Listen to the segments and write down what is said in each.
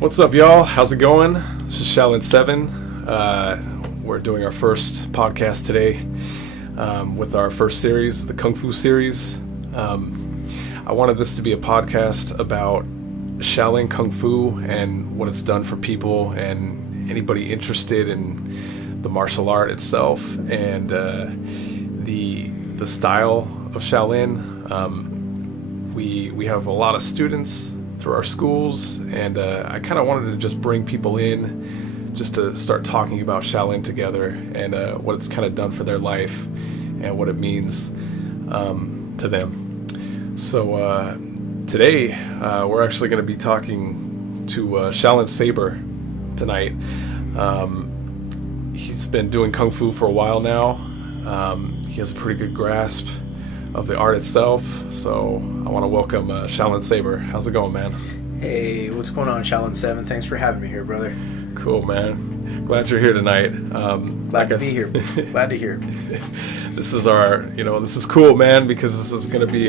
What's up, y'all? How's it going? This is Shaolin 7. We're doing our first podcast today with our first series, the Kung Fu series. I wanted this to be a podcast about Shaolin Kung Fu and what it's done for people and anybody interested in the martial art itself and the style of Shaolin. We have a lot of students through our schools, and I kind of wanted to just bring people in just to start talking about Shaolin together and what it's kind of done for their life and what it means to them. So today we're actually going to be talking to Shaolin Saber tonight. He's been doing Kung Fu for a while now. He has a pretty good grasp of the art itself, so I want to welcome Shaolin Saber. How's it going, man? Hey, what's going on, Shaolin 7? Thanks for having me here, brother. Cool, man. Glad you're here tonight. Glad to be here. Glad to hear. This is this is cool, man, because this is going to be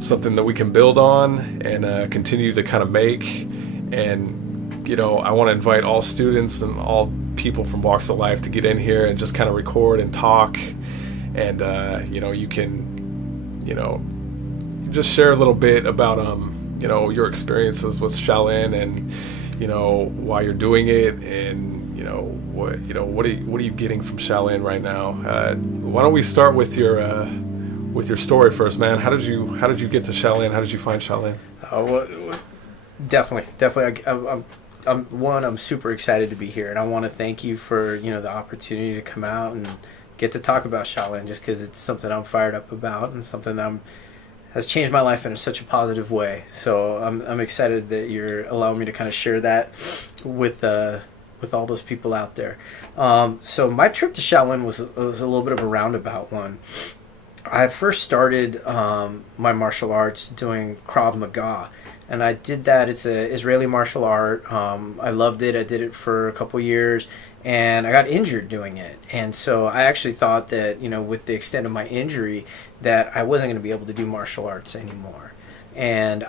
something that we can build on and continue to kind of make. And, I want to invite all students and all people from walks of life to get in here and just kind of record and talk. And, you can, just share a little bit about, your experiences with Shaolin and, why you're doing it and, what are you getting from Shaolin right now? Why don't we start with your story first, man? How did you get to Shaolin? How did you find Shaolin? Definitely. I'm super excited to be here, and I want to thank you for, the opportunity to come out and get to talk about Shaolin, just because it's something I'm fired up about and something that has changed my life in such a positive way. So I'm excited that you're allowing me to kind of share that with all those people out there. So my trip to Shaolin was a little bit of a roundabout one. I first started my martial arts doing Krav Maga, and I did that. It's an Israeli martial art. I loved it. I did it for a couple years, and I got injured doing it. And so I actually thought that, with the extent of my injury, that I wasn't going to be able to do martial arts anymore. And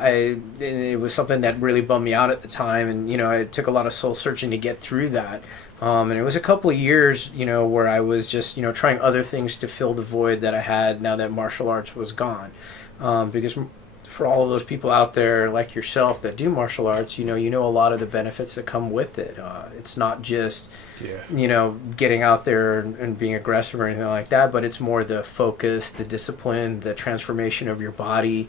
it was something that really bummed me out at the time. And, it took a lot of soul searching to get through that. And it was a couple of years, where I was just, trying other things to fill the void that I had now that martial arts was gone. Because for all of those people out there like yourself that do martial arts, you know a lot of the benefits that come with it. It's not just, getting out there and being aggressive or anything like that, but it's more the focus, the discipline, the transformation of your body,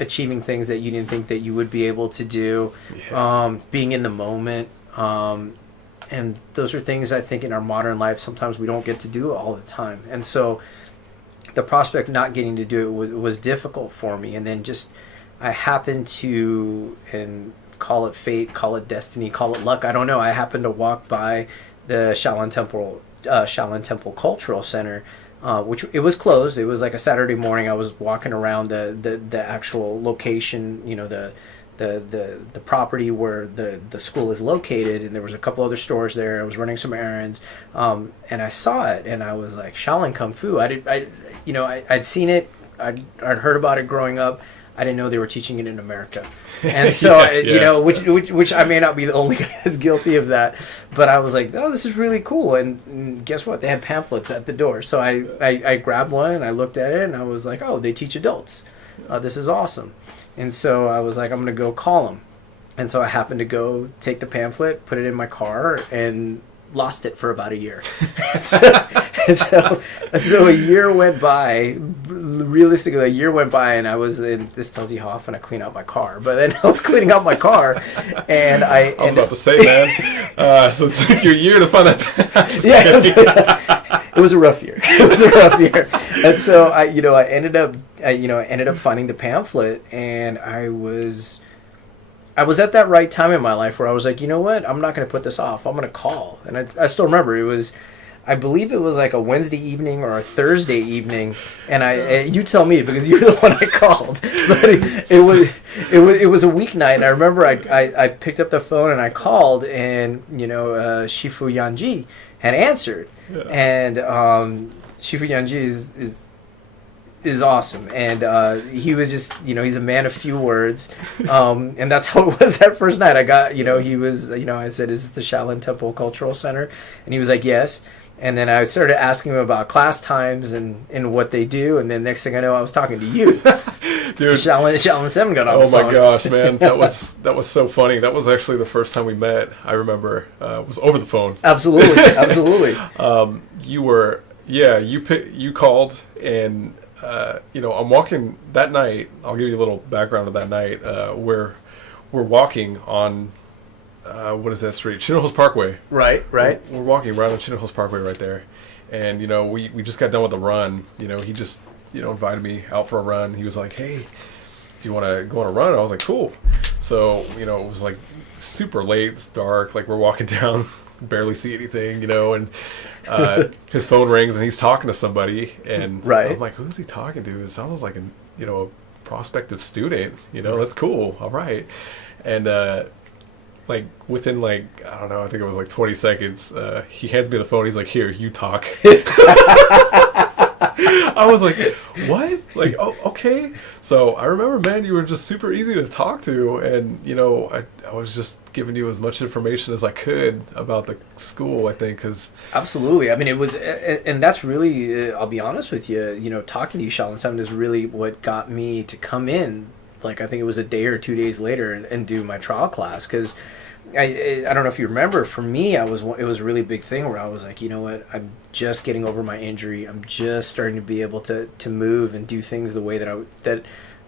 achieving things that you didn't think that you would be able to do, being in the moment. And those are things I think in our modern life sometimes we don't get to do all the time. And so the prospect of not getting to do it was difficult for me. And then just I happened to, and call it fate, call it destiny, call it luck, I don't know. I happened to walk by the Shaolin Temple Cultural Center, which it was closed. It was like a Saturday morning. I was walking around the actual location, the property where the school is located, and there was a couple other stores there. I was running some errands, and I saw it, and I was like, Shaolin Kung Fu. I'd seen it. I'd heard about it growing up. I didn't know they were teaching it in America, and so which I may not be the only guy that's guilty of that, but I was like, oh, this is really cool. And guess what? They had pamphlets at the door, so I grabbed one and I looked at it, and I was like, oh, they teach adults. This is awesome. And so I was like, I'm going to go call them. And so I happened to go take the pamphlet, put it in my car, and lost it for about a year. and so a year went by. Realistically, a year went by, and I was in, this tells you how often I clean out my car. But then I was cleaning out my car, and I was about to say, man. So it took you a year to find that. Yeah, it was a rough year. And so I ended up finding the pamphlet, and I was at that right time in my life where I was like, you know what? I'm not going to put this off. I'm going to call. And I still remember I believe it was like a Wednesday evening or a Thursday evening. And you tell me, because you're the one I called. But it was a weeknight. And I remember I picked up the phone and I called, and, Shifu Yanji had answered. Yeah. And Shifu Yanji is is awesome, and he was just, he's a man of few words, and that's how it was that first night. I got, he was, I said, "Is this the Shaolin Temple Cultural Center?" And he was like, "Yes." And then I started asking him about class times and what they do, and then next thing I know, I was talking to you. Dude, Shaolin 7 got on the phone. Oh my gosh, man, that was so funny. That was actually the first time we met. I remember it was over the phone. Absolutely. You called, and I'm walking that night. I'll give you a little background of that night. We're walking on what is that street? Chino Hills Parkway. Right. We're walking around on Chino Hills Parkway right there, and we just got done with the run. He just invited me out for a run. He was like, "Hey, do you want to go on a run?" I was like, "Cool." So it was like super late. It's dark. Like we're walking down, barely see anything. And his phone rings and he's talking to somebody, and right. I'm like, "Who's he talking to?" It sounds like a prospective student. That's cool. All right, and like within I don't know, I think it was like 20 seconds, he hands me the phone. He's like, "Here, you talk." I was like, "What?" Like, "Oh, okay." So I remember, man, you were just super easy to talk to, and I was just giving you as much information as I could about the school. I think because absolutely, I mean, it was, and that's really, I'll be honest with you, talking to you, Shaolin 7 is really what got me to come in. Like I think it was a day or 2 days later and do my trial class, because I don't know if you remember, for me, it was a really big thing where I was like, you know what, I'm just getting over my injury. I'm just starting to be able to move and do things the way that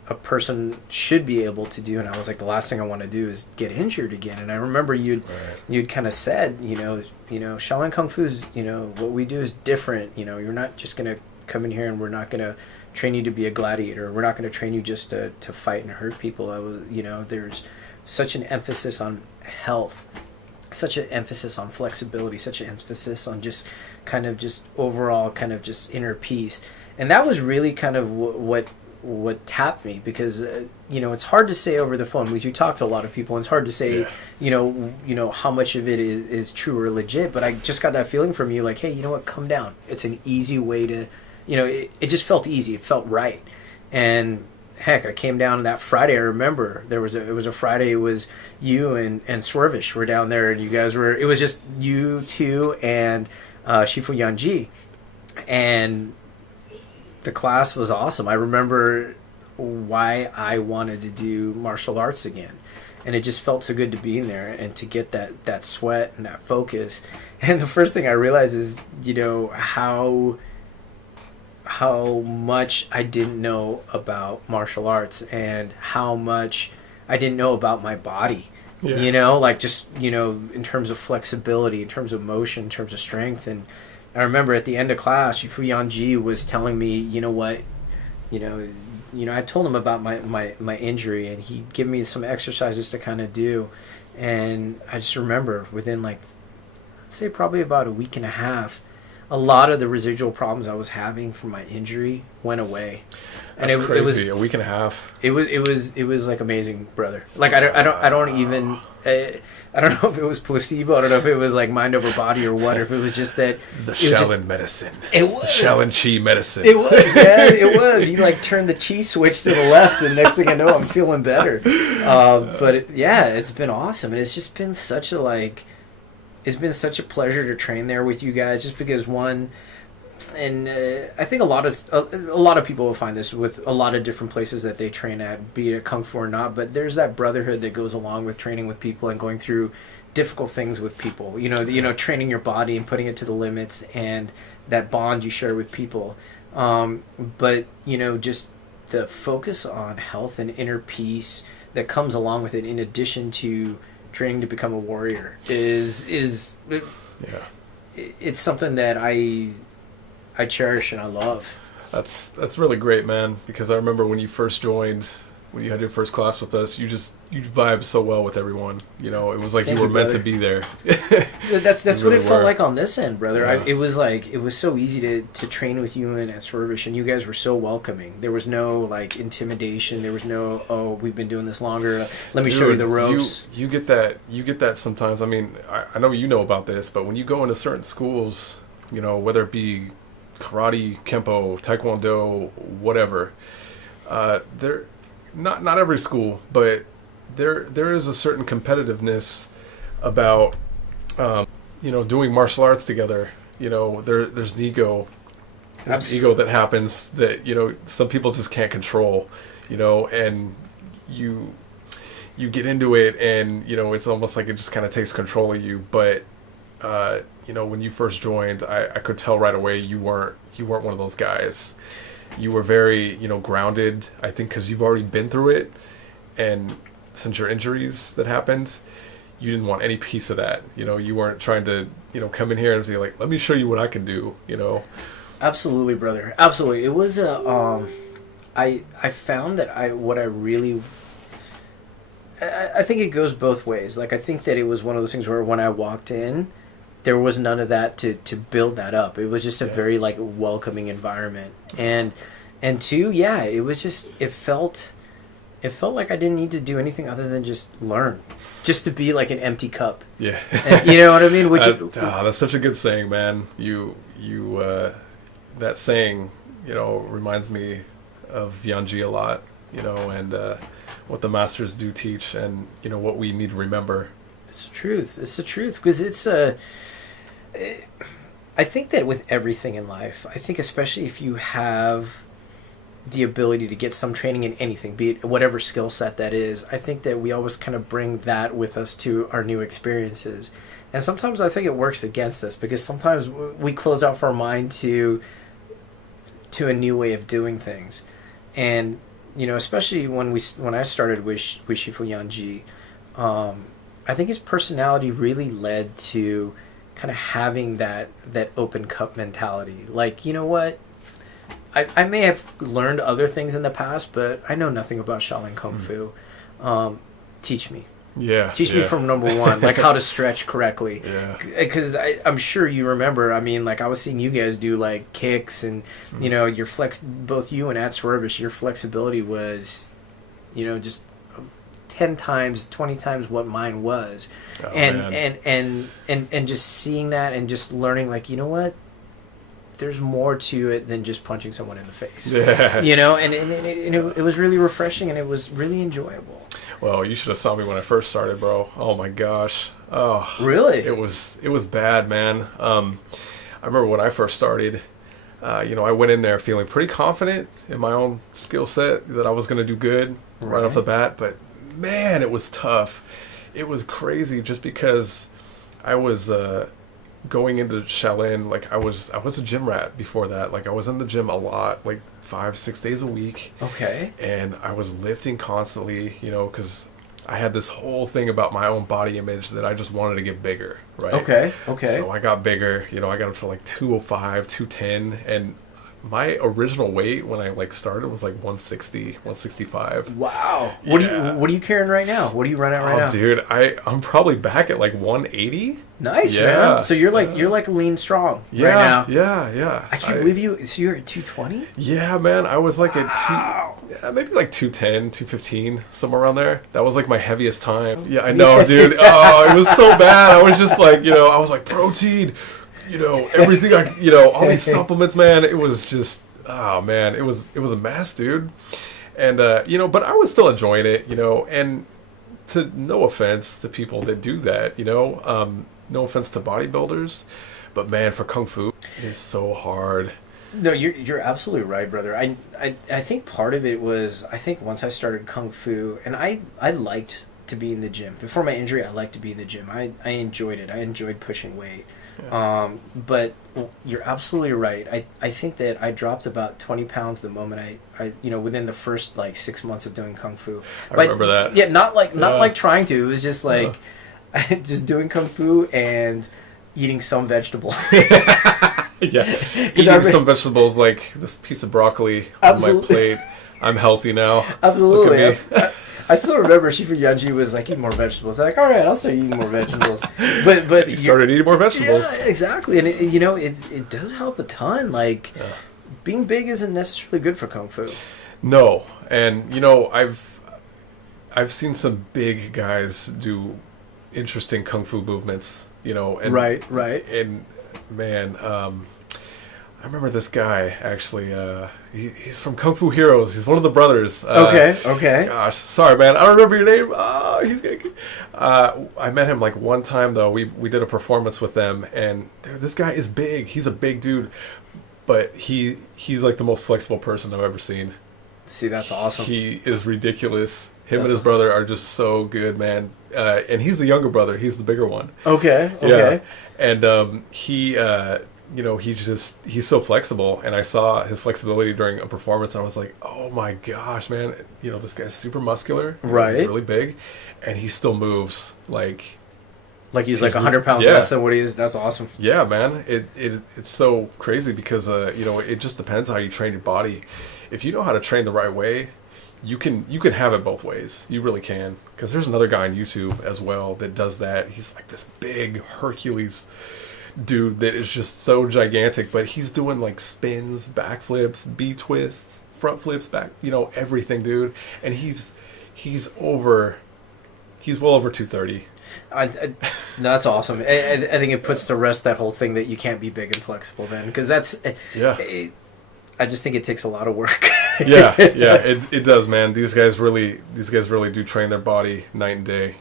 a person should be able to do. And I was like, the last thing I want to do is get injured again. And I remember you'd kind of said, Shaolin Kung Fu is, what we do is different. You're not just going to come in here and we're not going to train you to be a gladiator. We're not going to train you just to fight and hurt people. There's such an emphasis on health, such an emphasis on flexibility, such an emphasis on just kind of just overall kind of just inner peace. And that was really kind of what tapped me, because it's hard to say over the phone, because you talk to a lot of people, and it's hard to say how much of it is true or legit. But I just got that feeling from you, like, hey, you know what, come down. It's an easy way to, it just felt easy. It felt right. And heck, I came down that Friday. I remember it was a Friday. It was you and Swervish were down there, and you guys were. It was just you two and Shifu Yanji, and the class was awesome. I remember why I wanted to do martial arts again, and it just felt so good to be in there and to get that sweat and that focus. And the first thing I realized is how much I didn't know about martial arts, and how much I didn't know about my body. In terms of flexibility, in terms of motion, in terms of strength. And I remember at the end of class, Fu Yanji was telling me, I told him about my injury, and he'd give me some exercises to kind of do. And I just remember within say probably about a week and a half, a lot of the residual problems I was having from my injury went away. And that's crazy. A week and a half. It was like amazing, brother. Like I don't know if it was placebo. I don't know if it was like mind over body or what, or if it was just that the Shaolin medicine. It was Shaolin Chi medicine. It was, man. It was. You turned the chi switch to the left, and next thing I know, I'm feeling better. But it's been awesome, and it's just been such a it's been such a pleasure to train there with you guys, just because one, and I think a lot of people will find this with a lot of different places that they train at, be it Kung Fu or not, but there's that brotherhood that goes along with training with people and going through difficult things with people, training your body and putting it to the limits, and that bond you share with people. But just the focus on health and inner peace that comes along with it, in addition to training to become a warrior, is it's something that I cherish and I love. That's really great, man, because I remember when you first joined, when you had your first class with us, you vibed so well with everyone. It was like you were meant to be there. That's what it felt like on this end, brother. Yeah. It was so easy to train with you and at Swervish, and you guys were so welcoming. There was no intimidation. There was no, oh, we've been doing this longer. Let me show you the ropes. You get that sometimes. I mean, I know you know about this, but when you go into certain schools, whether it be karate, kempo, taekwondo, whatever. There, not every school, but there is a certain competitiveness about doing martial arts together. There's an ego. There's an ego that happens that some people just can't control. And you get into it, and it's almost like it just kind of takes control of you. But when you first joined, I could tell right away you weren't one of those guys. You were very grounded. I think because you've already been through it, and since your injuries that happened, you didn't want any piece of that. You weren't trying to come in here and say like, let me show you what I can do. Absolutely, brother. Absolutely. It was I found that I think it goes both ways. Like, I think that it was one of those things where when I walked in, there was none of that to build that up. It was just a very like welcoming environment. And two, it was just, it felt like I didn't need to do anything other than just learn, just to be like an empty cup. Yeah. And, you know what I mean? That's such a good saying, man. You that saying, reminds me of Yanji a lot, and what the masters do teach, and what we need to remember. It's the truth. It's the truth, because I think that with everything in life, I think especially if you have the ability to get some training in anything, be it whatever skill set that is, I think that we always kind of bring that with us to our new experiences. And sometimes I think it works against us, because sometimes we close off our mind to a new way of doing things. And especially when I started with Shifu Yanji, I think his personality really led to kind of having that open cup mentality. Like, what? I may have learned other things in the past, but I know nothing about Shaolin Kung Fu. Teach me. Yeah. Teach me from number one, like how to stretch correctly. Yeah. Because I'm sure you remember, I mean, like I was seeing you guys do like kicks and, your both you and At Swervis, your flexibility was, just 10 times, 20 times what mine was. Oh, and just seeing that and just learning like, what? There's more to it than just punching someone in the face. Yeah. And it was really refreshing, and it was really enjoyable. Well, you should have saw me when I first started, bro. Oh my gosh. Oh, really? It was bad, man. I remember when I first started, I went in there feeling pretty confident in my own skill set that I was going to do good right off the bat. But man, it was tough. It was crazy just because I was going into Shaolin, like I was a gym rat before that. Like I was in the gym a lot, like 5-6 days a week. Okay. And I was lifting constantly, because I had this whole thing about my own body image that I just wanted to get bigger, right? Okay. So I got bigger, I got up to like 205, 210, and my original weight when I started was like 160, 165. Wow. What are you carrying right now? What are you running right now? Dude, I'm probably back at like 180. Nice, man. So you're like lean strong right now. Yeah. I can't believe you. So you're at 220? Yeah, man. I was like at maybe like 210, 215, somewhere around there. That was like my heaviest time. Yeah, I know, dude. Oh, it was so bad. I was just like, I was like protein. Everything all these supplements, man. It was just, oh man, it was a mess, dude. And but I was still enjoying it, and no offense to people that do that, no offense to bodybuilders, but man, for Kung Fu, it is so hard. No, you're absolutely right, brother. I think part of it was, I think once I started Kung Fu, and I liked to be in the gym. Before my injury, I liked to be in the gym. I enjoyed it. I enjoyed pushing weight. Yeah. But you're absolutely right. I think that I dropped about 20 pounds the moment I within the first like 6 months of doing Kung Fu. I remember that. Yeah, not like trying to. It was just like just doing Kung Fu and eating some vegetables. Yeah, eating some vegetables, like this piece of broccoli on my plate. I'm healthy now. Absolutely. I still remember Shifu Yanji was like, eat more vegetables. I'm like, all right, I'll start eating more vegetables. But you started eating more vegetables. Yeah, exactly. And it does help a ton. Like being big isn't necessarily good for Kung Fu. No, and I've seen some big guys do interesting Kung Fu movements. And right. And man, I remember this guy actually. He's from Kung Fu Heroes. He's one of the brothers. Okay. Gosh, sorry, man. I don't remember your name. He's gonna. I met him like one time though. We did a performance with them, and dude, this guy is big. He's a big dude, but he's like the most flexible person I've ever seen. See, that's awesome. He is ridiculous. Him and his brother are just so good, man. And he's the younger brother. He's the bigger one. Okay. Yeah. And he. He's so flexible, and I saw his flexibility during a performance. And I was like, oh my gosh, man! This guy's super muscular, right? He's really big, and he still moves like he's like 100 pounds less than what he is. That's awesome. Yeah, man. It's so crazy because it just depends how you train your body. If you know how to train the right way, you can have it both ways. You really can. Because there's another guy on YouTube as well that does that. He's like this big Hercules dude that is just so gigantic, but he's doing like spins, backflips, B-twists, front flips, back, everything, dude. And he's well over 230. That's awesome. I think it puts to rest that whole thing that you can't be big and flexible then, because that's I just think it takes a lot of work. yeah, it does, man. These guys really do train their body night and day.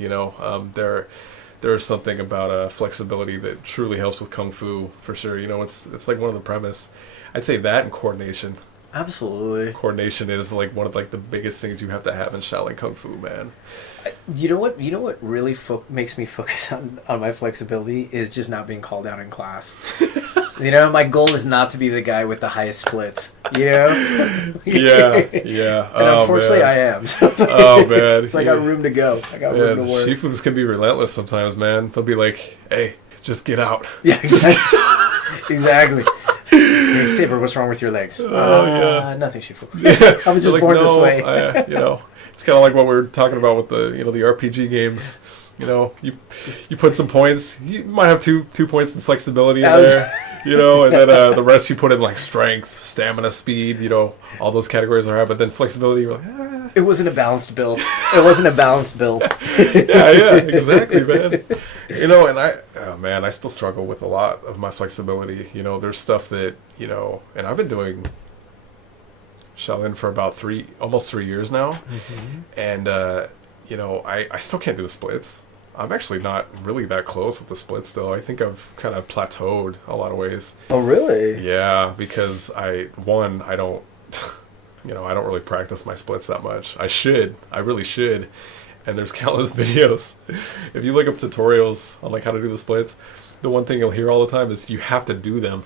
There's something about flexibility that truly helps with Kung Fu, for sure. It's like one of the premise. I'd say that and coordination. Absolutely. Coordination is like one of like the biggest things you have to have in Shaolin Kung Fu, man. You know what really makes me focus on my flexibility is just not being called out in class. My goal is not to be the guy with the highest splits. Yeah. And unfortunately, man. I am. So it's like, man. It's like I got room to go. I got room to work. Shifus can be relentless sometimes, man. They'll be like, "Hey, just get out." Yeah, exactly. Hey, Saber, what's wrong with your legs? Nothing, Shifu. Yeah. I was just born this way. It's kind of like what we were talking about with the the RPG games. You put some points. You might have two points in flexibility in there. And then the rest you put in like strength, stamina, speed. All those categories are high. But then flexibility, you're like, It wasn't a balanced build. yeah, exactly, man. And I still struggle with a lot of my flexibility. There's stuff that and I've been doing Shaolin for about almost 3 years now, and I still can't do the splits. I'm actually not really that close with the splits though. I think I've kind of plateaued a lot of ways. Oh, really? Yeah, because I don't I don't really practice my splits that much. I really should. And there's countless videos. If you look up tutorials on like how to do the splits, the one thing you'll hear all the time is you have to do them.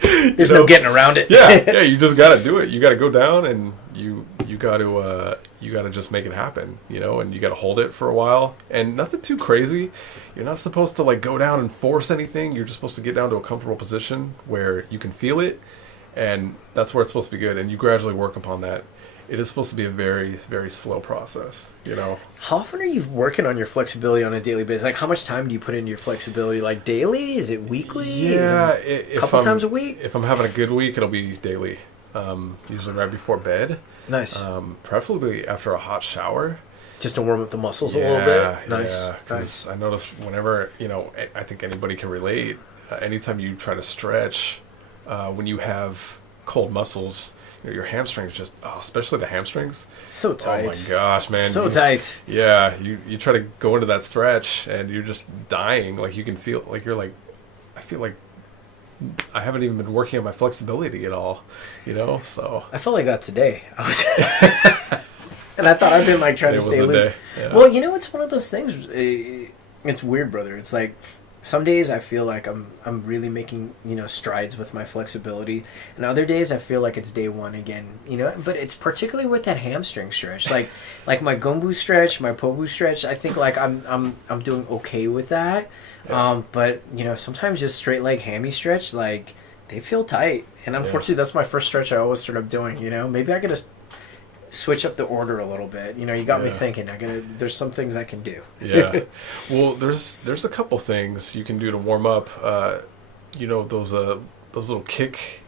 There's no getting around it. Yeah, you just got to do it. You got to go down and you got to just make it happen, and you got to hold it for a while, and nothing too crazy. You're not supposed to like go down and force anything. You're just supposed to get down to a comfortable position where you can feel it, and that's where it's supposed to be good, and you gradually work upon that. It is supposed to be a very, very slow process, How often are you working on your flexibility on a daily basis? Like, how much time do you put into your flexibility? Like, daily? Is it weekly? Yeah. A couple times a week? If I'm having a good week, it'll be daily. Usually right before bed. Nice. Preferably after a hot shower. Just to warm up the muscles a little bit? Nice. Yeah, because I notice whenever, I think anybody can relate, anytime you try to stretch, when you have cold muscles, your hamstrings just, especially the hamstrings. So tight. Oh my gosh, man. So tight. Yeah, you try to go into that stretch and you're just dying. Like you can feel, like you're like, I feel like I haven't even been working on my flexibility at all, so. I felt like that today. And I thought I've been like trying to stay loose. Yeah. Well, it's one of those things. It's weird, brother. It's like some days I feel like I'm really making strides with my flexibility, and other days I feel like it's day one again. But it's particularly with that hamstring stretch, like my gombu stretch, my pobu stretch. I think like I'm doing okay with that. Yeah. But sometimes just straight leg hammy stretch, like they feel tight, and unfortunately that's my first stretch I always start up doing. Maybe I could just switch up the order a little bit. You got me thinking. There's some things I can do. Yeah. Well, there's a couple things you can do to warm up. Those little kick,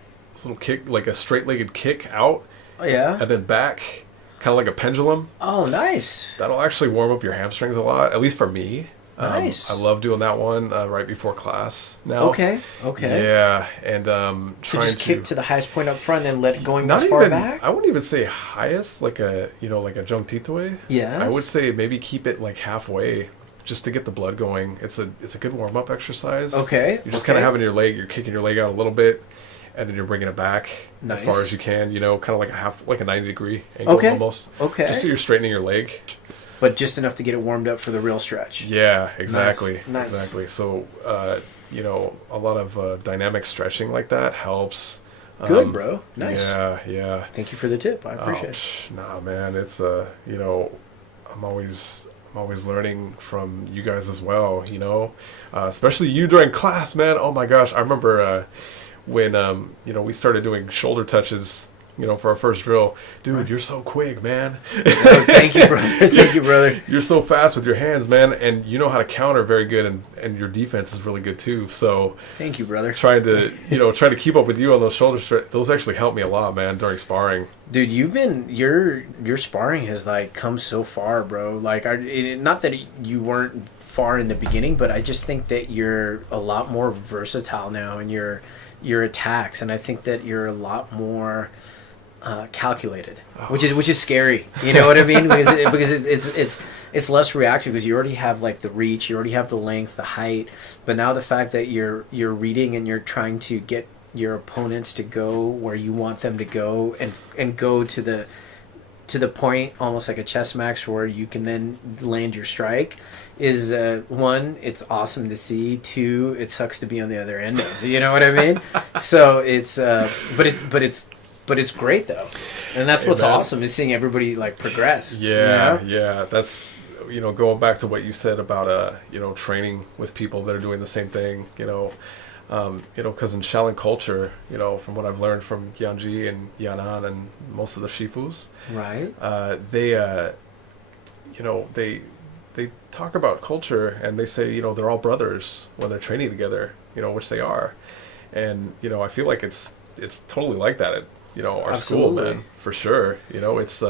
like a straight-legged kick out. Oh yeah. And then back, kind of like a pendulum. Oh, nice. That'll actually warm up your hamstrings a lot. At least for me. Nice. I love doing that one right before class now. Okay. Yeah, and So trying just kick to the highest point up front, and then let it going not as far even, back. I wouldn't even say highest, like a like a jump titoe. Yes. I would say maybe keep it like halfway, just to get the blood going. It's a good warm up exercise. Okay. You're just kind of having your leg. You're kicking your leg out a little bit, and then you're bringing it back as far as you can. Kind of like a 90-degree angle almost. Okay. Just so you're straightening your leg. But just enough to get it warmed up for the real stretch. Yeah, exactly. Nice. Exactly. So, a lot of dynamic stretching like that helps. Good, bro. Nice. Yeah. Thank you for the tip. I appreciate it. Nah, man, it's I'm always learning from you guys as well. Especially you during class, man. Oh my gosh, I remember when we started doing shoulder touches. For our first drill, dude, you're so quick, man. Oh, thank you, brother. Thank you, brother. You're so fast with your hands, man, and you know how to counter very good, and your defense is really good too. So thank you, brother. Trying to keep up with you on those shoulder those actually help me a lot, man, during sparring. Dude, your sparring has like come so far, bro. Like, not that you weren't far in the beginning, but I just think that you're a lot more versatile now in your attacks, and I think that you're a lot more calculated, which is scary. You know what I mean? Because it's less reactive, because you already have like the reach, you already have the length, the height, but now the fact that you're reading and you're trying to get your opponents to go where you want them to go, and go to the point, almost like a chess match, where you can then land your strike, is one, it's awesome to see. Two, it sucks to be on the other end of. You know what I mean? So it's but it's great though, and that's what's awesome, is seeing everybody like progress. Yeah. That's going back to what you said about training with people that are doing the same thing. Because in Shaolin culture, from what I've learned from Yanji and Yanan and most of the Shifus, right? They talk about culture, and they say they're all brothers when they're training together. Which they are, and I feel like it's totally like that at our school, man, for sure. It's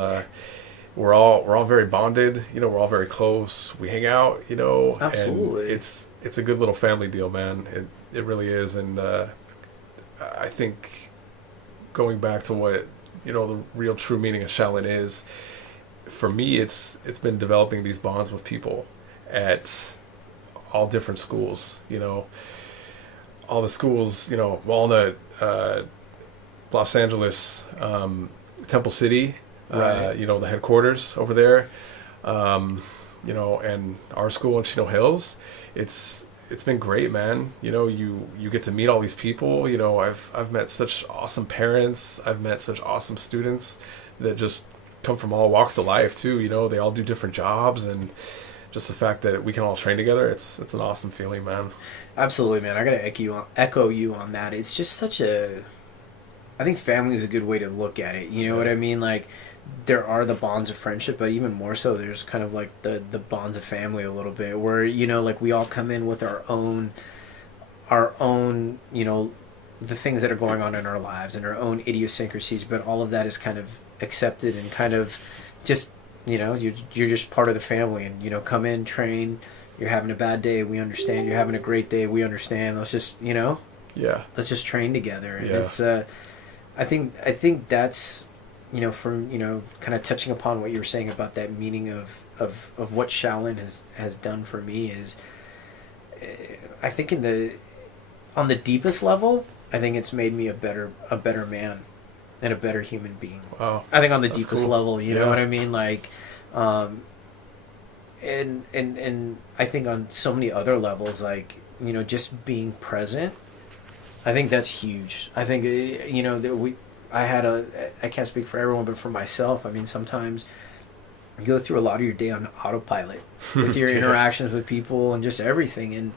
we're all very bonded. We're all very close. We hang out. Absolutely. And it's a good little family deal, man. It really is, and I think going back to what the real true meaning of Shaolin is, for me, it's been developing these bonds with people at all different schools. All the schools. All in the Los Angeles, Temple City. Right. The headquarters over there. And our school in Chino Hills. It's been great, man. You get to meet all these people. I've met such awesome parents. I've met such awesome students that just come from all walks of life too. They all do different jobs, and just the fact that we can all train together, it's an awesome feeling, man. Absolutely, man. I gotta echo you on that. It's just I think family is a good way to look at it. You know what I mean? Like, there are the bonds of friendship, but even more so, there's kind of like the bonds of family a little bit, where like we all come in with our own the things that are going on in our lives and our own idiosyncrasies, but all of that is kind of accepted and kind of just you're just part of the family, and come in, train. You're having a bad day, we understand. You're having a great day, we understand. Let's just let's just train together. And it's I think that's from kind of touching upon what you were saying about that meaning of what Shaolin has done for me, is I think on the deepest level, I think it's made me a better man and a better human being. Wow. I think on the deepest level, you know what I mean? Like, and I think on so many other levels, like, just being present, I think that's huge. I think, that I can't speak for everyone, but for myself, I mean, sometimes you go through a lot of your day on autopilot with your interactions with people and just everything. And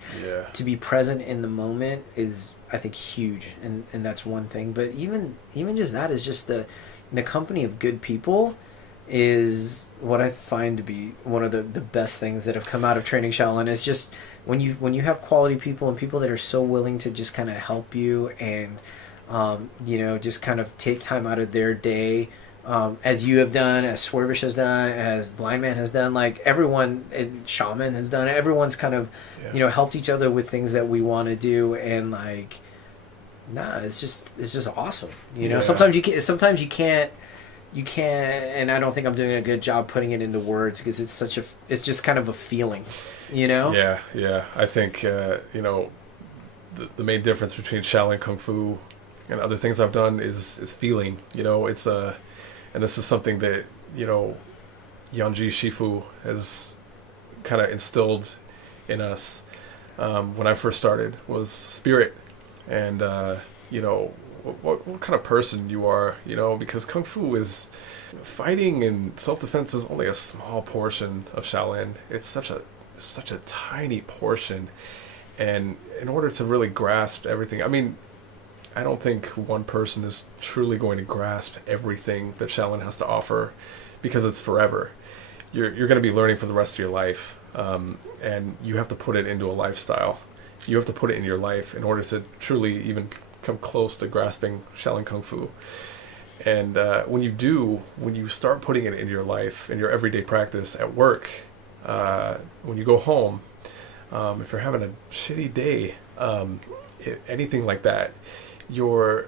to be present in the moment is, I think, huge. And that's one thing. But even just that is just the company of good people is what I find to be one of the best things that have come out of training Shaolin. Is just when you have quality people and people that are so willing to just kind of help you and just kind of take time out of their day as you have done, as Swervish has done, as Blind Man has done, like everyone, Shaman has done. Everyone's kind of, helped each other with things that we want to do, and like, it's just awesome. Sometimes you can't, and I don't think I'm doing a good job putting it into words because it's just kind of a feeling, Yeah, I think the main difference between Shaolin Kung Fu and other things I've done is feeling. It's and this is something that Yanji Shifu has kind of instilled in us when I first started, was spirit, and what kind of person you are, because Kung Fu is fighting and self-defense is only a small portion of Shaolin. It's such a tiny portion, and in order to really grasp everything, I mean, I don't think one person is truly going to grasp everything that Shaolin has to offer, because it's forever. You're going to be learning for the rest of your life, and you have to put it into a lifestyle. You have to put it in your life in order to truly even come close to grasping Shaolin Kung Fu. And when you start putting it in your life, in your everyday practice, at work, when you go home, if you're having a shitty day, anything like that, you're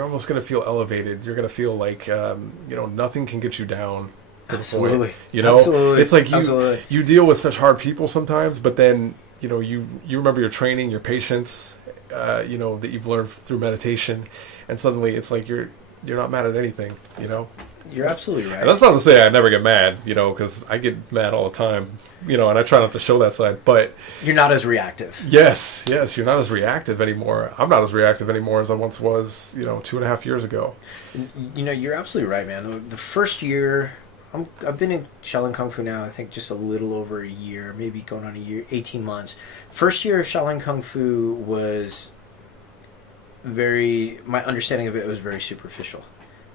almost gonna feel elevated. You're gonna feel like nothing can get you down. Absolutely. Absolutely. It's like Absolutely. you deal with such hard people sometimes, but then you remember your training, your patience, that you've learned through meditation, and suddenly it's like you're not mad at anything. You're absolutely right. And that's not to say I never get mad, because I get mad all the time, and I try not to show that side, but... You're not as reactive. Yes, you're not as reactive anymore. I'm not as reactive anymore as I once was, 2.5 years ago. You're absolutely right, man. The first year... I've been in Shaolin Kung Fu now, I think just a little over a year, maybe going on a year, 18 months. First year of Shaolin Kung Fu was my understanding of it was very superficial.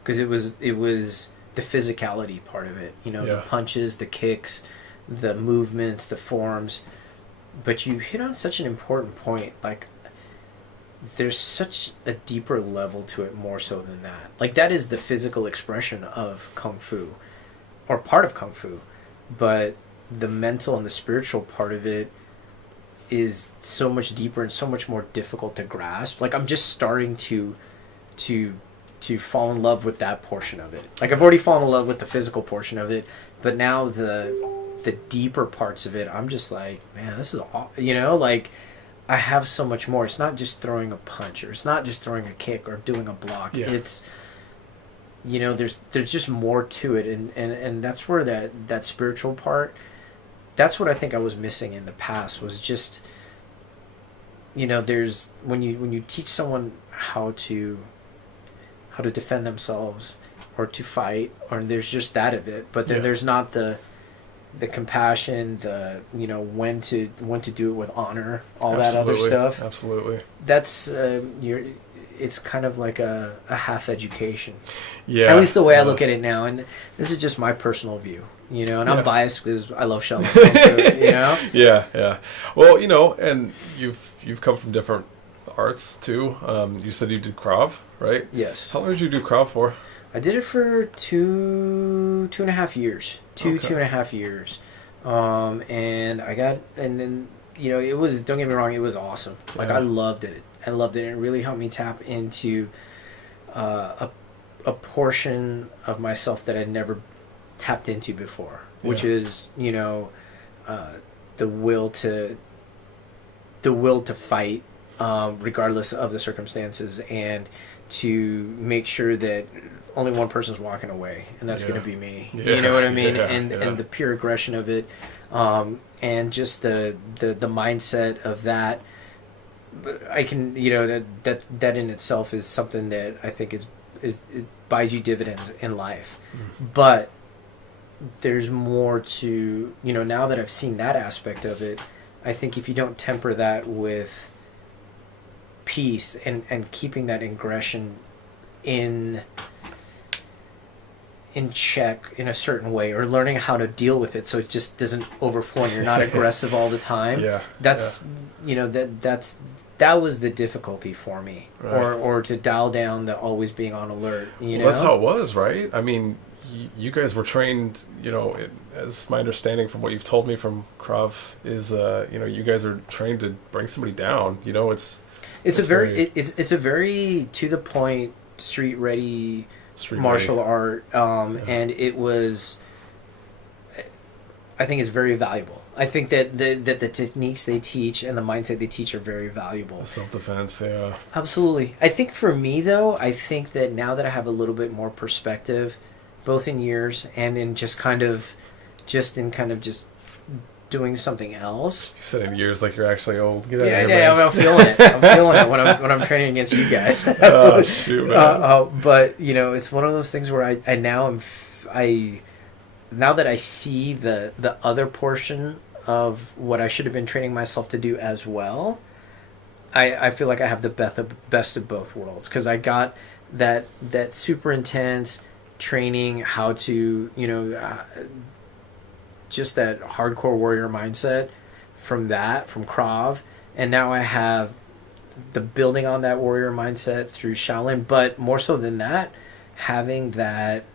Because it was the physicality part of it, the punches, the kicks, the movements, the forms. But you hit on such an important point, like there's such a deeper level to it more so than that. Like that is the physical expression of Kung Fu, or part of Kung Fu, but the mental and the spiritual part of it is so much deeper and so much more difficult to grasp. Like I'm just starting to fall in love with that portion of it. Like I've already fallen in love with the physical portion of it, but now the deeper parts of it, I'm just like, man, this is all, like I have so much more. It's not just throwing a punch, or it's not just throwing a kick or doing a block. Yeah. It's there's just more to it, and that's where that spiritual part, that's what I think I was missing in the past, was just there's when you teach someone how to defend themselves or to fight, or there's just that of it, but then there's not the compassion, the when to do it with honor, all that other stuff. Absolutely. That's it's kind of like a half education. Yeah. At least the way I look at it now, and this is just my personal view, and I'm biased because I love Shaolin Kung Fu, Yeah. Well, and you've come from different arts too. You said you did Krav, right? Yes. How long did you do Krav for? I did it for two and a half years. Two and a half years. And then it was, don't get me wrong, it was awesome. Like I loved it. It really helped me tap into a portion of myself that I'd never tapped into before, which is the will to fight regardless of the circumstances, and to make sure that only one person's walking away, and that's going to be me. You know what I mean? And the pure aggression of it, and just the mindset of that. I can, that in itself is something that I think is it buys you dividends in life. Mm-hmm. But there's more to, now that I've seen that aspect of it, I think if you don't temper that with peace and keeping that aggression in check in a certain way, or learning how to deal with it so it just doesn't overflow and you're not aggressive all the time. That's that was the difficulty for me, Right. or to dial down the always being on alert. You know, Well, that's how it was, right? I mean, you guys were trained, as my understanding from what you've told me from Krav is, you guys are trained to bring somebody down. it's a very to the point, street ready street martial ready. art, and it was. I think it's very valuable. I think that the techniques they teach and the mindset they teach are very valuable. Self-defense, yeah. Absolutely. I think for me, though, I think that now that I have a little bit more perspective, both in years and in just doing something else. You said in years like you're actually old. Get out Yeah, of here, man. I'm feeling it. I'm feeling it when I'm training against you guys. Oh, shoot, man. But it's one of those things where I now now that I see the other portion of what I should have been training myself to do as well, I feel like I have the best of both worlds, because I got that super intense training, how to just that hardcore warrior mindset from Krav, and now I have the building on that warrior mindset through Shaolin, but more so than that, having that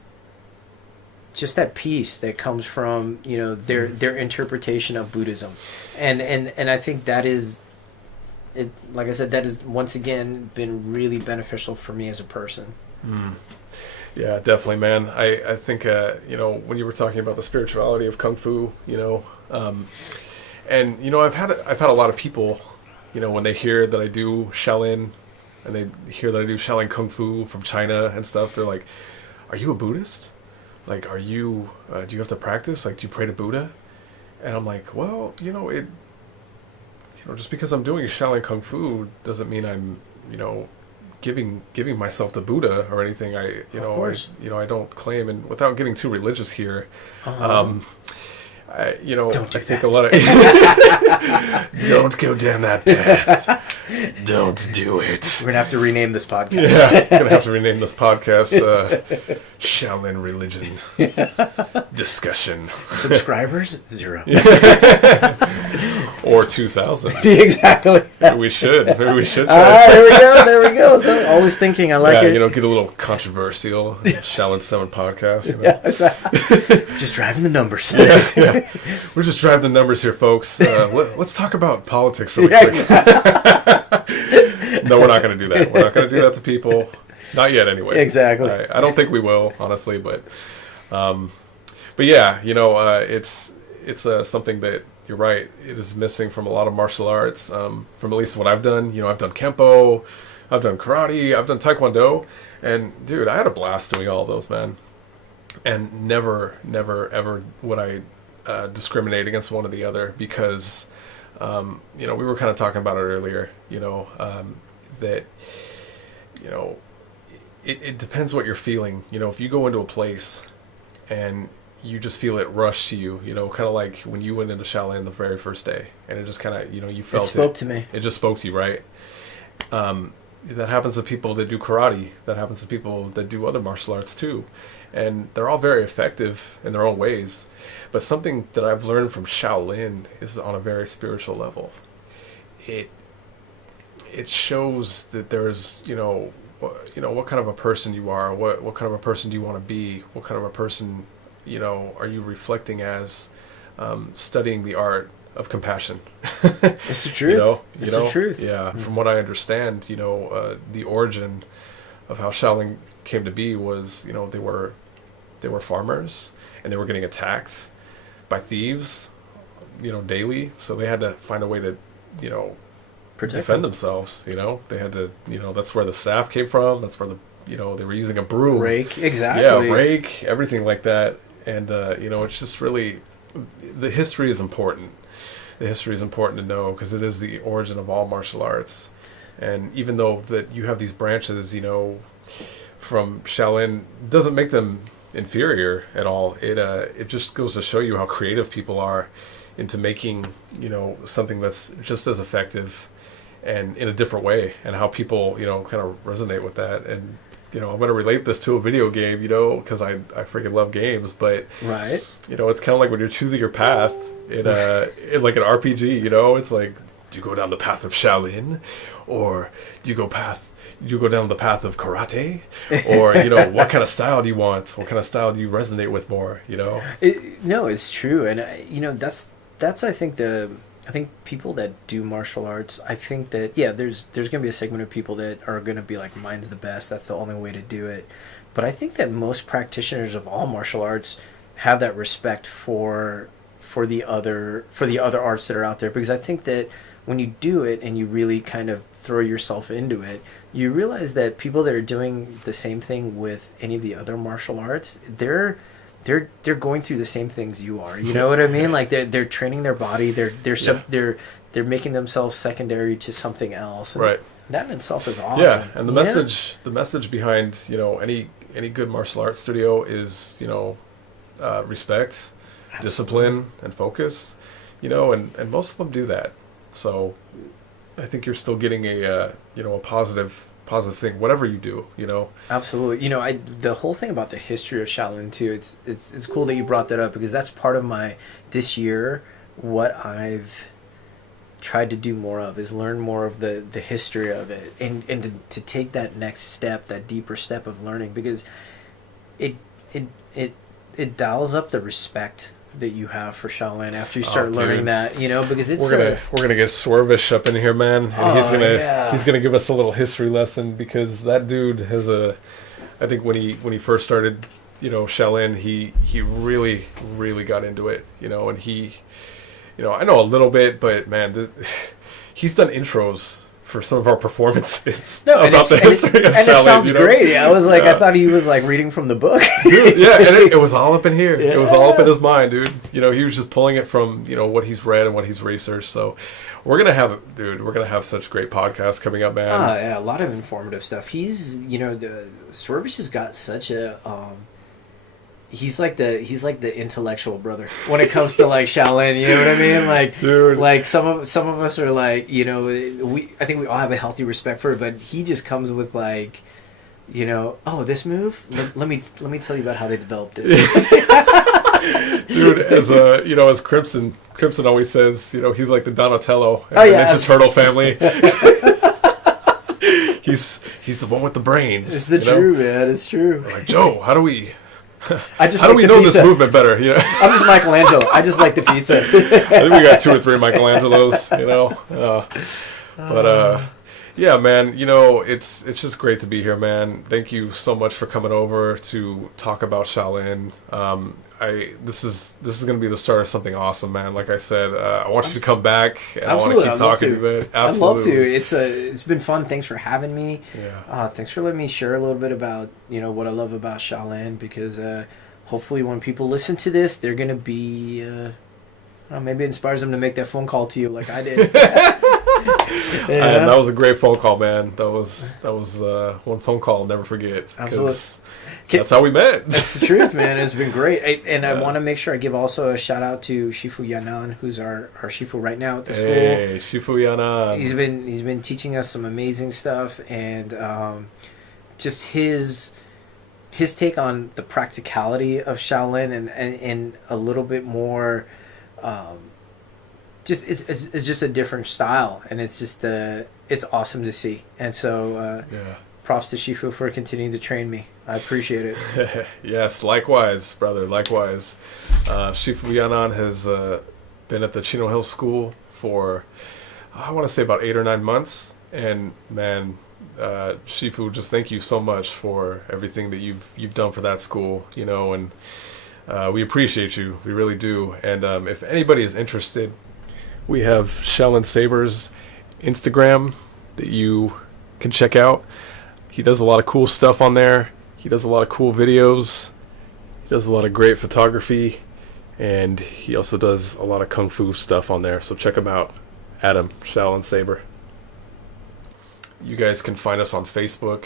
just that peace that comes from their interpretation of Buddhism, and I think that is it. Like I said, that has once again been really beneficial for me as a person. Yeah, definitely, man. I think when you were talking about the spirituality of Kung Fu, and I've had a lot of people, when they hear that I do Shaolin, and they hear that I do Shaolin Kung Fu from China and stuff, they're like, "Are you a Buddhist? Like, are you? Do you have to practice? Like, do you pray to Buddha?" And I'm like, well, just because I'm doing Shaolin Kung Fu doesn't mean I'm, giving myself to Buddha or anything. Of course. I don't claim, and without getting too religious here, I think a lot of don't go down that path. Don't do it. We're gonna have to rename this podcast. Yeah, gonna have to rename this podcast Shaolin Religion Discussion. Subscribers 0. Or 2,000. Exactly. Maybe we should. There we go. So always thinking, I like it. Get a little controversial. Shaolin 7 podcast. Just driving the numbers. Yeah. We're just driving the numbers here, folks. Let's talk about politics really quick. No, we're not going to do that. We're not going to do that to people. Not yet, anyway. Exactly. I don't think we will, honestly, but yeah, it's something that you're right. It is missing from a lot of martial arts. From at least what I've done. I've done Kempo, I've done karate, I've done Taekwondo, and dude, I had a blast doing all of those, man. And never, ever would I discriminate against one or the other, because we were kind of talking about it earlier. That it depends what you're feeling. If you go into a place and you just feel it rush to you, kind of like when you went into Shaolin the very first day, and it just kind of, you felt it. It spoke to me. It just spoke to you, right? That happens to people that do karate. That happens to people that do other martial arts too. And they're all very effective in their own ways. But something that I've learned from Shaolin is on a very spiritual level. It shows that there's, what kind of a person you are, what kind of a person do you want to be, what kind of a person, are you reflecting as studying the art of compassion. It's the truth. It's the truth. Yeah, from what I understand, the origin of how Shaolin came to be was, they were farmers, and they were getting attacked by thieves, daily. So they had to find a way to, defend themselves. They had to, that's where the staff came from. That's where they were using a broom, rake, exactly. Yeah, rake, everything like that. And it's just really, the history is important. The history is important to know, because it is the origin of all martial arts. And even though that you have these branches, from Shaolin, doesn't make them inferior at all. It just goes to show you how creative people are into making, something that's just as effective and in a different way, and how people, kind of resonate with that. And, I'm going to relate this to a video game, because I freaking love games, but, right. It's kind of like when you're choosing your path in like an RPG, it's like, do you go down the path of Shaolin, or do you go down the path of karate, or what kind of style do you want? What kind of style do you resonate with more? No, it's true, and that's I think people that do martial arts, I think that there's gonna be a segment of people that are gonna be like, mine's the best. That's the only way to do it. But I think that most practitioners of all martial arts have that respect for the other arts that are out there, because I think that when you do it and you really kind of throw yourself into it, you realize that people that are doing the same thing with any of the other martial arts, they're going through the same things you are. You know what I mean? Like they're training their body. They're making themselves secondary to something else. And right. That in itself is awesome. Yeah, and the message behind any good martial arts studio is respect, absolutely, discipline, and focus. And most of them do that. So I think you're still getting a positive thing, whatever you do. Absolutely. The whole thing about the history of Shaolin too. It's cool that you brought that up, because that's part of this year. What I've tried to do more of is learn more of the history of it, and to take that next step, that deeper step of learning, because it dials up the respect that you have for Shaolin after you start learning that, because it's we're gonna get Swervish up in here, man, and he's gonna give us a little history lesson, because that dude has I think when he first started Shaolin, he really got into it, and he I know a little bit, but man, he's done intros for some of our performances about the history of Shaolin. And it sounds great. I was like, I thought he was like reading from the book. Dude, yeah, and it was all up in here. Yeah. It was all up in his mind, dude. He was just pulling it from, what he's read and what he's researched. So we're going to have such great podcasts coming up, man. Yeah, a lot of informative stuff. He's, Swervish has got such a... He's like the intellectual brother when it comes to like Shaolin, you know what I mean? Like, dude, like some of us are like, I think we all have a healthy respect for it, but he just comes with like, this move. Let me tell you about how they developed it. Dude, as Crimson always says, he's like the Donatello and the Ninja Turtle family. He's the one with the brains. It's true, man. It's true. Like, Joe, how do we How do we know this movement better? I'm just Michelangelo. I just like the pizza. I think we got 2 or 3 Michelangelos, yeah, man, it's just great to be here, man. Thank you so much for coming over to talk about Shaolin. This is going to be the start of something awesome, man. Like I said, I want you to come back, and absolutely. I want to keep talking to you, man. Absolutely. I'd love to. It's been fun. Thanks for having me. Yeah. Thanks for letting me share a little bit about what I love about Shaolin, because hopefully when people listen to this, they're gonna be maybe it inspires them to make that phone call to you like I did. That was a great phone call, man. That was one phone call I'll never forget. Absolutely. That's how we met. That's the truth, man. It's been great. I want to make sure I give also a shout out to Shifu Yanan, who's our Shifu right now at the school. Hey, Shifu Yanan. He's been teaching us some amazing stuff, and just his take on the practicality of Shaolin and a little bit more. It's just a different style, and it's just it's awesome to see. And so props to Shifu for continuing to train me. I appreciate it. Yes, likewise, brother, likewise. Shifu Yanan has been at the Chino Hills School for, I want to say, about 8 or 9 months. And man, Shifu, just thank you so much for everything that you've done for that school, and we appreciate you. We really do. And if anybody is interested, we have Shaolin Saber's Instagram that you can check out. He does a lot of cool stuff on there. He does a lot of cool videos. He does a lot of great photography. And he also does a lot of Kung Fu stuff on there. So check him out. Adam, Shaolin Saber. You guys can find us on Facebook.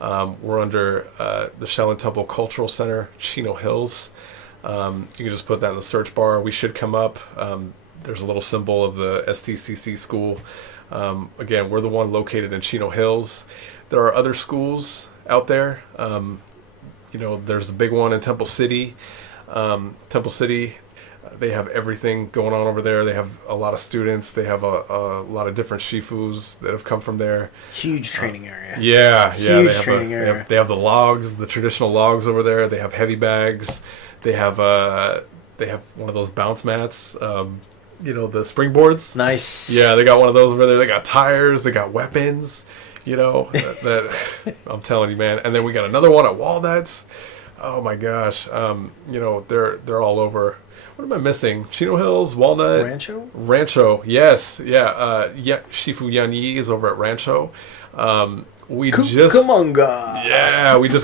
We're under the Shaolin Temple Cultural Center, Chino Hills. You can just put that in the search bar. We should come up. There's a little symbol of the STCC school. Again, we're the one located in Chino Hills. There are other schools out there. There's the big one in Temple City. They have everything going on over there. They have a lot of students. They have a lot of different shifus that have come from there. Huge training area. Yeah. Huge training area. They have the logs, the traditional logs over there. They have heavy bags. They have one of those bounce mats. The springboards. Nice. Yeah, they got one of those over there. They got tires. They got weapons. That I'm telling you, man. And then we got another one at Walnuts. Oh my gosh. They're all over. What am I missing? Chino Hills, Walnut, Rancho. Yes, yeah. Shifu Yanyi is over at Rancho. We just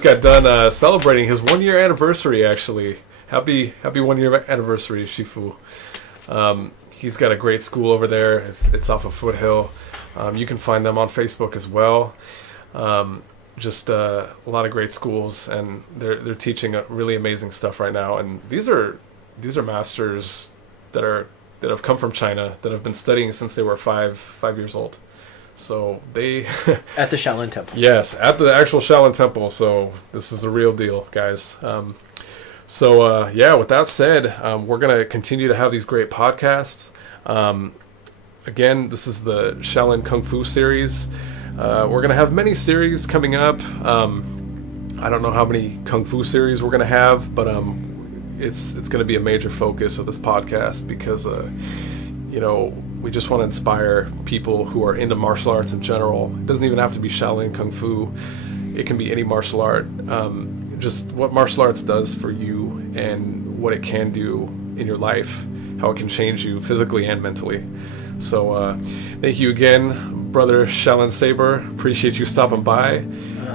got done celebrating his 1-year anniversary. Actually, happy 1-year anniversary, Shifu. He's got a great school over there. It's off of Foothill. You can find them on Facebook as well. Just a lot of great schools, and they're teaching really amazing stuff right now. And these are masters that have come from China, that have been studying since they were five years old. So they at the Shaolin Temple. Yes, at the actual Shaolin Temple. So this is the real deal, guys. With that said, we're gonna continue to have these great podcasts. Again, this is the Shaolin Kung Fu series. We're going to have many series coming up. I don't know how many Kung Fu series we're going to have, but it's going to be a major focus of this podcast because, we just want to inspire people who are into martial arts in general. It doesn't even have to be Shaolin Kung Fu. It can be any martial art. Just what martial arts does for you and what it can do in your life, how it can change you physically and mentally. So thank you again, brother Shaolin Saber. Appreciate you stopping by.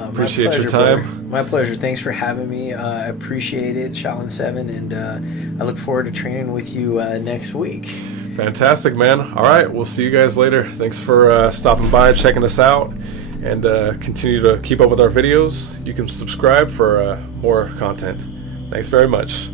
Appreciate your time. Brother. My pleasure. Thanks for having me. I appreciate it, Shaolin 7, and I look forward to training with you next week. Fantastic, man. All right, we'll see you guys later. Thanks for stopping by, checking us out, and continue to keep up with our videos. You can subscribe for more content. Thanks very much.